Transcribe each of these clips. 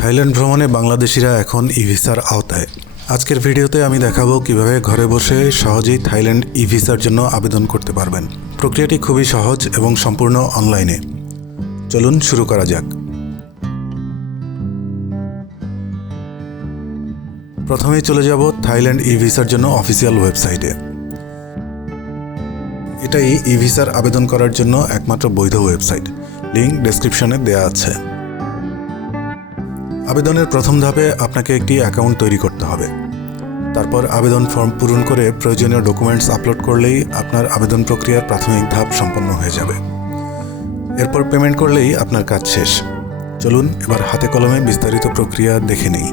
Thailand ভ্রমণে বাংলাদেশিরা এখন ই ভিসার আওতায়। আজকের ভিডিওতে আমি দেখাবো কীভাবে ঘরে বসে সহজেই থাইল্যান্ড ই ভিসার জন্য আবেদন করতে পারবেন। প্রক্রিয়াটি খুবই সহজ এবং সম্পূর্ণ অনলাইনে। চলুন শুরু করা যাক। প্রথমেই চলে যাব থাইল্যান্ড ই ভিসার জন্য অফিসিয়াল ওয়েবসাইটে। এটাই ই ভিসার আবেদন করার জন্য একমাত্র বৈধ ওয়েবসাইট। লিঙ্ক ডেসক্রিপশনে দেওয়া আছে। আবেদনের প্রথম ধাপে আপনাকে একটি অ্যাকাউন্ট তৈরি করতে হবে। তারপর আবেদন ফর্ম পূরণ করে প্রয়োজনীয় ডকুমেন্টস আপলোড করলেই আপনার আবেদন প্রক্রিয়ার প্রাথমিক ধাপ সম্পন্ন হয়ে যাবে। এরপর পেমেন্ট করলেই আপনার কাজ শেষ। চলুন, এবার হাতে কলমে বিস্তারিত প্রক্রিয়া দেখে নিই।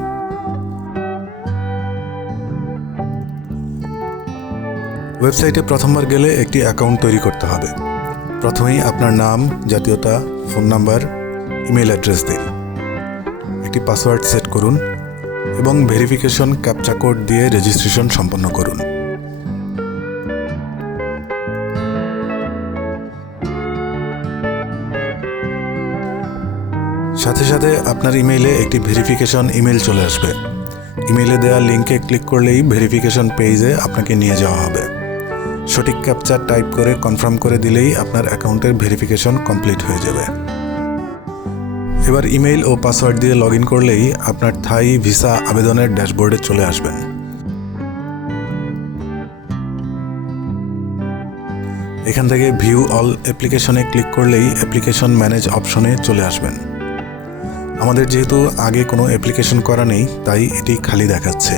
ওয়েবসাইটে প্রথমবার গেলে একটি অ্যাকাউন্ট তৈরি করতে হবে। প্রথমেই আপনার নাম, জাতীয়তা, ফোন নাম্বার, ইমেল অ্যাড্রেস দিন। একটি পাসওয়ার্ড সেট করুন এবং ভেরিফিকেশন ক্যাপচা কোড দিয়ে রেজিস্ট্রেশন সম্পন্ন করুন। সাথে সাথে আপনার ইমেইলে একটি ভেরিফিকেশন ইমেল চলে আসবে। ইমেইলে দেওয়া লিঙ্কে ক্লিক করলেই ভেরিফিকেশন পেজে আপনাকে নিয়ে যাওয়া হবে। সঠিক ক্যাপচার টাইপ করে কনফার্ম করে দিলেই আপনার অ্যাকাউন্টের ভেরিফিকেশন কমপ্লিট হয়ে যাবে। এবার ইমেইল ও পাসওয়ার্ড দিয়ে লগ করলেই আপনার থাই ভিসা আবেদনের ড্যাশবোর্ডে চলে আসবেন। এখান থেকে ভিউ অল অ্যাপ্লিকেশনে ক্লিক করলেই অ্যাপ্লিকেশন ম্যানেজ অপশনে চলে আসবেন। আমাদের যেহেতু আগে কোনো অ্যাপ্লিকেশন করা নেই, তাই এটি খালি দেখাচ্ছে।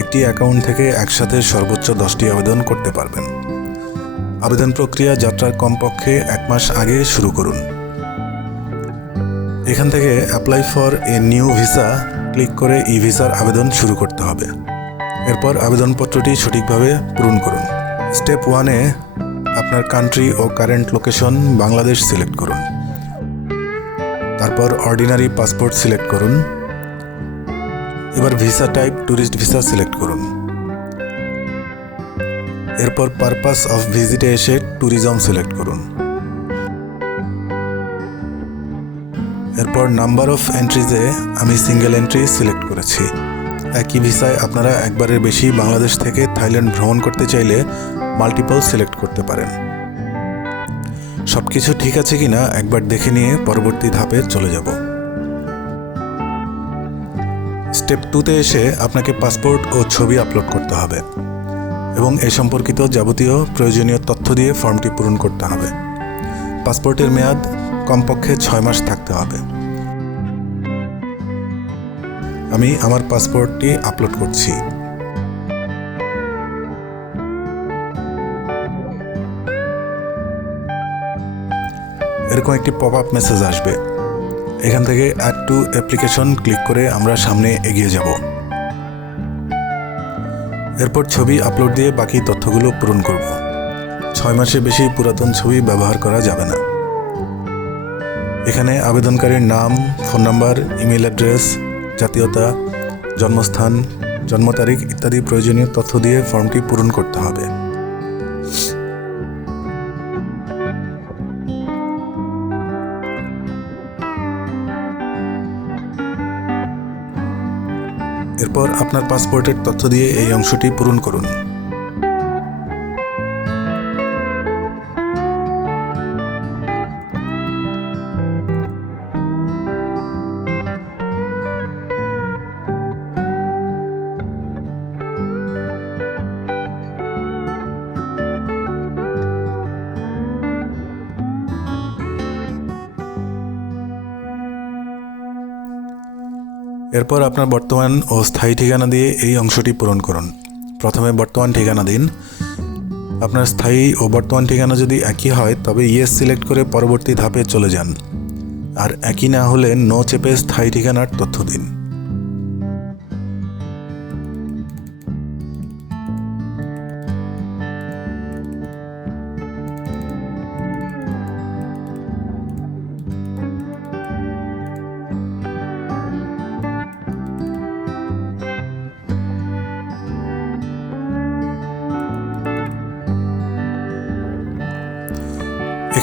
একটি অ্যাকাউন্ট থেকে একসাথে সর্বোচ্চ দশটি আবেদন করতে পারবেন। আবেদন প্রক্রিয়া যাত্রার কমপক্ষে এক মাস আগে শুরু করুন। এখান থেকে apply for a new visa click করে ই ভিসার আবেদন শুরু করতে হবে। এরপর আবেদনপত্রটি সঠিকভাবে পূরণ করুন। স্টেপ ওয়ানে আপনার কান্ট্রি ও কারেন্ট লোকেশন বাংলাদেশ সিলেক্ট করুন। তারপর অর্ডিনারি পাসপোর্ট সিলেক্ট করুন। এবার visa type tourist visa select করুন। এরপর পারপাস অফ ভিজিটে এসে ট্যুরিজম সিলেক্ট করুন। এরপর নাম্বার অফ এন্ট্রিজে আমি সিঙ্গেল এন্ট্রি সিলেক্ট করেছি। একই ভিসায় আপনারা একবারের বেশি বাংলাদেশ থেকে থাইল্যান্ড ভ্রমণ করতে চাইলে মাল্টিপল সিলেক্ট করতে পারেন। সব কিছু ঠিক আছে কিনা একবার দেখে নিয়ে পরবর্তী ধাপে চলে যাব। স্টেপ টুতে এসে আপনাকে পাসপোর্ট ও ছবি আপলোড করতে হবে এবং এ সম্পর্কিত যাবতীয় প্রয়োজনীয় তথ্য দিয়ে ফর্মটি পূরণ করতে হবে। পাসপোর্টের মেয়াদ কমপক্ষে ছয় মাস থাকতে হবে। আমি আমার পাসপোর্টটি আপলোড করছি। এরকম একটি পপ আপ মেসেজ আসবে। এখান থেকে অ্যাড টু অ্যাপ্লিকেশন ক্লিক করে আমরা সামনে এগিয়ে যাব। এরপর ছবি আপলোড দিয়ে বাকি তথ্যগুলো পূরণ করব। ছয় মাসের বেশি পুরাতন ছবি ব্যবহার করা যাবে না। এখানে আবেদনকারীর নাম, ফোন নাম্বার ইমেল অ্যাড্রেস, জাতীয়তা, জন্মস্থান, জন্ম তারিখ ইত্যাদি প্রয়োজনীয় তথ্য দিয়ে ফর্মটি পূরণ করতে হবে। এরপর আপনার পাসপোর্টের তথ্য দিয়ে এই অংশটি পূরণ করুন। এরপর আপনার বর্তমান ও স্থায়ী ঠিকানা দিয়ে এই অংশটি পূরণ করুন। প্রথমে বর্তমান ঠিকানা দিন। আপনার স্থায়ী ও বর্তমান ঠিকানা যদি একই হয়, তবে ইয়েস সিলেক্ট করে পরবর্তী ধাপে চলে যান। আর একই না হলে নো চেপে স্থায়ী ঠিকানার তথ্য দিন।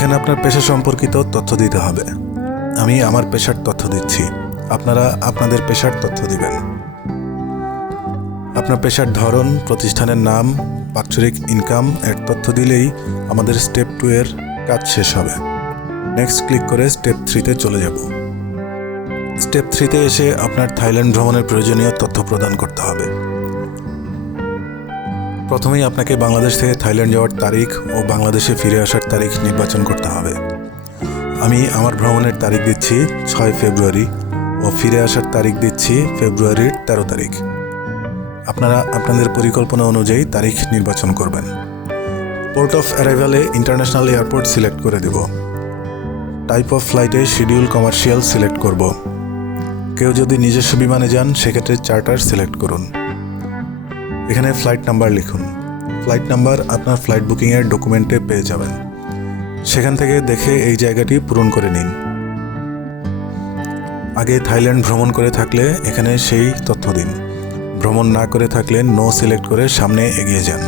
এখানে আপনার পেশা সম্পর্কিত তথ্য দিতে হবে। আমি আমার পেশার তথ্য দিচ্ছি। আপনারা আপনাদের পেশার তথ্য দিবেন। আপনার পেশার ধরন, প্রতিষ্ঠানের নাম, বাৎসরিক ইনকাম এর তথ্য দিলেই আমাদের স্টেপ টু এর কাজ শেষ হবে। নেক্সট ক্লিক করে স্টেপ থ্রিতে চলে যাব। স্টেপ থ্রিতে এসে আপনার থাইল্যান্ড ভ্রমণের প্রয়োজনীয় তথ্য প্রদান করতে হবে। প্রথমেই আপনাকে বাংলাদেশ থেকে থাইল্যান্ড যাওয়ার তারিখ ও বাংলাদেশে ফিরে আসার তারিখ নির্বাচন করতে হবে। আমি আমার ভ্রমণের তারিখ দিচ্ছি ছয় ফেব্রুয়ারি ও ফিরে আসার তারিখ দিচ্ছি ফেব্রুয়ারির তেরো তারিখ। আপনারা আপনাদের পরিকল্পনা অনুযায়ী তারিখ নির্বাচন করবেন। পোর্ট অফ অ্যারাইভালে ইন্টারন্যাশনাল এয়ারপোর্ট সিলেক্ট করে দেব। টাইপ অফ ফ্লাইটে শিডিউল কমার্শিয়াল সিলেক্ট করব। কেউ যদি নিজস্ব বিমানে যান, সেক্ষেত্রে চার্টার সিলেক্ট করুন। এখানে ফ্লাইট নাম্বার লিখুন। ফ্লাইট নাম্বার আপনার ফ্লাইট বুকিংয়ের ডকুমেন্টে পেয়ে যাবেন। সেখান থেকে দেখে এই জায়গাটি পূরণ করে নিন। আগে থাইল্যান্ড ভ্রমণ করে থাকলে এখানে সেই তথ্য দিন। ভ্রমণ না করে থাকলে নো সিলেক্ট করে সামনে এগিয়ে যান।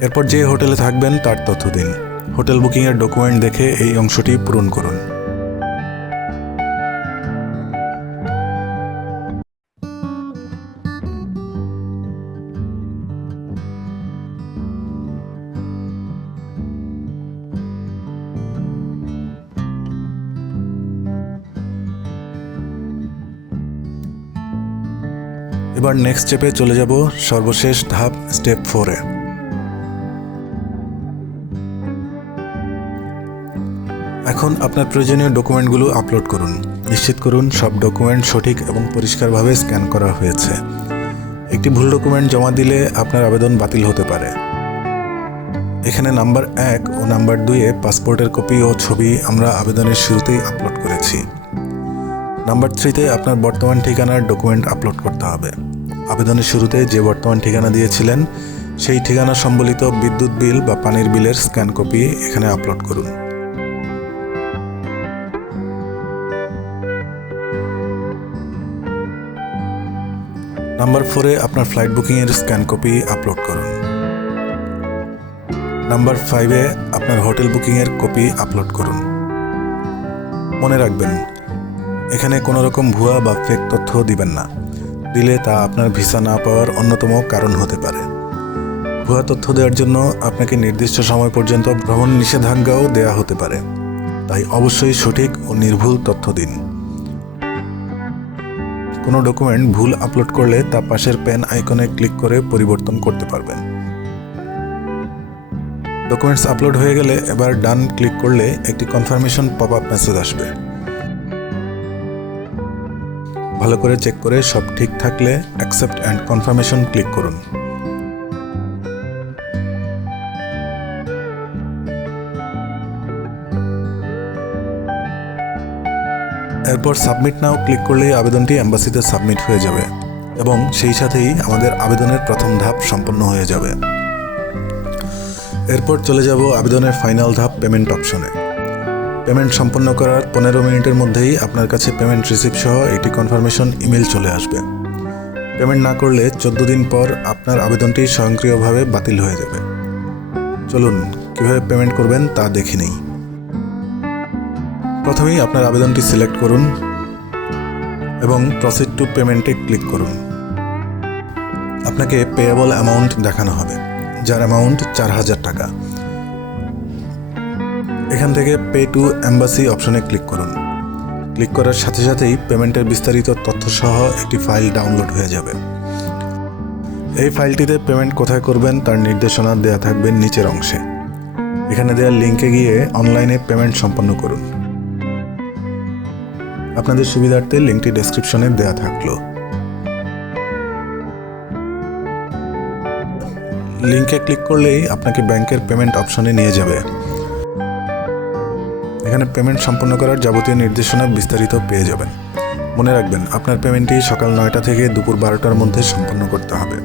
এরপর যে হোটেলে থাকবেন তার তথ্য দিন। হোটেল বুকিংয়ের ডকুমেন্ট দেখে এই অংশটি পূরণ করুন। এবার নেক্সট স্টেপে চলে যাব সর্বশেষ ধাপ স্টেপ ফোরে এখন আপনার প্রয়োজনীয় ডকুমেন্টগুলো আপলোড করুন। নিশ্চিত করুন সব ডকুমেন্ট সঠিক এবং পরিষ্কারভাবে স্ক্যান করা হয়েছে। একটি ভুল ডকুমেন্ট জমা দিলে আপনার আবেদন বাতিল হতে পারে। এখানে নাম্বার এক ও নাম্বার দুইয়ে পাসপোর্টের কপি ও ছবি আমরা আবেদনের শুরুতেই আপলোড করেছি। নাম্বার থ্রিতে আপনার বর্তমান ঠিকানার ডকুমেন্ট আপলোড করতে হবে। আবেদনের শুরুতে যে বর্তমান ঠিকানা দিয়েছিলেন, সেই ঠিকানা সম্বলিত বিদ্যুৎ বিল বা পানির বিলের স্ক্যান কপি এখানে আপলোড করুন। নাম্বার ফোরে আপনার ফ্লাইট বুকিংয়ের স্ক্যান কপি আপলোড করুন। নাম্বার ফাইভে আপনার হোটেল বুকিংয়ের কপি আপলোড করুন। মনে রাখবেন, এখানে কোনো রকম ভুয়া বা ফেক তথ্য দিবেন না। দিলে তা আপনার ভিসা না পাওয়ার অন্যতম কারণ হতে পারে। ভুয়া তথ্য দেওয়ার জন্য আপনাকে নির্দিষ্ট সময় পর্যন্ত ভ্রমণ নিষেধাজ্ঞাও দেওয়া হতে পারে। তাই অবশ্যই সঠিক ও নির্ভুল তথ্য দিন। কোনো ডকুমেন্ট ভুল আপলোড করলে তা পাশের পেন আইকনে ক্লিক করে পরিবর্তন করতে পারবেন। ডকুমেন্টস আপলোড হয়ে গেলে এবার ডান ক্লিক করলে একটি কনফার্মেশন পপ আপ মেসেজ আসবে। ভালো করে চেক করে সব ঠিক থাকলে অ্যাকসেপ্ট অ্যান্ড কনফার্মেশন ক্লিক করুন। এরপর সাবমিট নাও ক্লিক করলেই আবেদনটি অ্যাম্বাসিতে সাবমিট হয়ে যাবে এবং সেই সাথেই আমাদের আবেদনের প্রথম ধাপ সম্পন্ন হয়ে যাবে। এরপর চলে যাব আবেদনের ফাইনাল ধাপ পেমেন্ট অপশনে পেমেন্ট সম্পন্ন করার পনেরো মিনিটের মধ্যেই আপনার কাছে পেমেন্ট রিসিপ্ট সহ একটি কনফার্মেশন ইমেল চলে আসবে। পেমেন্ট না করলে চোদ্দ দিন পর আপনার আবেদনটি স্বয়ংক্রিয়ভাবে বাতিল হয়ে যাবে। চলুন, কীভাবে পেমেন্ট করবেন তা দেখে নেই। প্রথমেই আপনার আবেদনটি সিলেক্ট করুন এবং প্রসিড টু পেমেন্টে ক্লিক করুন। আপনাকে পেয়েবল অ্যামাউন্ট দেখানো হবে, যার অ্যামাউন্ট চার হাজার টাকা। এখান থেকে পে টু অ্যাম্বাসি অপশনে ক্লিক করুন। ক্লিক করার সাথে সাথেই পেমেন্টের বিস্তারিত তথ্য সহ একটি ফাইল ডাউনলোড হয়ে যাবে। এই ফাইলটিতে পেমেন্ট কোথায় করবেন তার নির্দেশনা দেয়া থাকবে নিচের অংশে। এখানে দেওয়া লিঙ্কে গিয়ে অনলাইনে পেমেন্ট সম্পন্ন করুন। আপনাদের সুবিধার্থে লিঙ্কটি ডেসক্রিপশনে দেওয়া থাকল। লিঙ্কে ক্লিক করলেই আপনাকে ব্যাংকের পেমেন্ট অপশনে নিয়ে যাবে। এখানে পেমেন্ট সম্পন্ন করার যাবতীয় নির্দেশনা বিস্তারিত পেয়ে যাবেন। মনে রাখবেন, আপনার পেমেন্টটি সকাল নয়টা থেকে দুপুর বারোটার মধ্যে সম্পন্ন করতে হবে।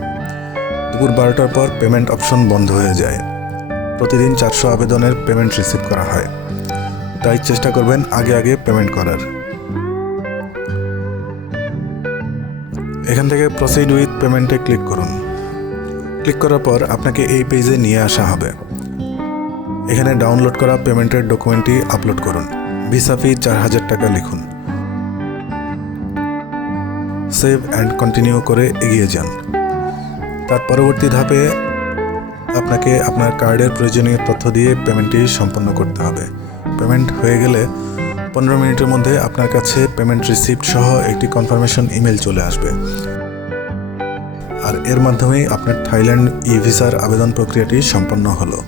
দুপুর বারোটার পর পেমেন্ট অপশন বন্ধ হয়ে যায়। প্রতিদিন চারশো আবেদনের পেমেন্ট রিসিভ করা হয়। তাই চেষ্টা করবেন আগে আগে পেমেন্ট করার। এখান থেকে প্রসিড উইথ পেমেন্টে ক্লিক করুন। ক্লিক করার পর আপনাকে এই পেজে নিয়ে আসা হবে। এখানে ডাউনলোড করা পেমেন্টের ডকুমেন্টটি আপলোড করুন। ভিসা ফি চার হাজার টাকা লিখুন। সেভ অ্যান্ড কন্টিনিউ করে এগিয়ে যান। তার পরবর্তী ধাপে আপনাকে আপনার কার্ডের প্রয়োজনীয় তথ্য দিয়ে পেমেন্টটি সম্পন্ন করতে হবে। পেমেন্ট হয়ে গেলে পনেরো মিনিটের মধ্যে আপনার কাছে পেমেন্ট রিসিপ্ট সহ একটি কনফার্মেশন ইমেল চলে আসবে। আর এর মাধ্যমেই আপনার থাইল্যান্ড ই ভিসার আবেদন প্রক্রিয়াটি সম্পন্ন হলো।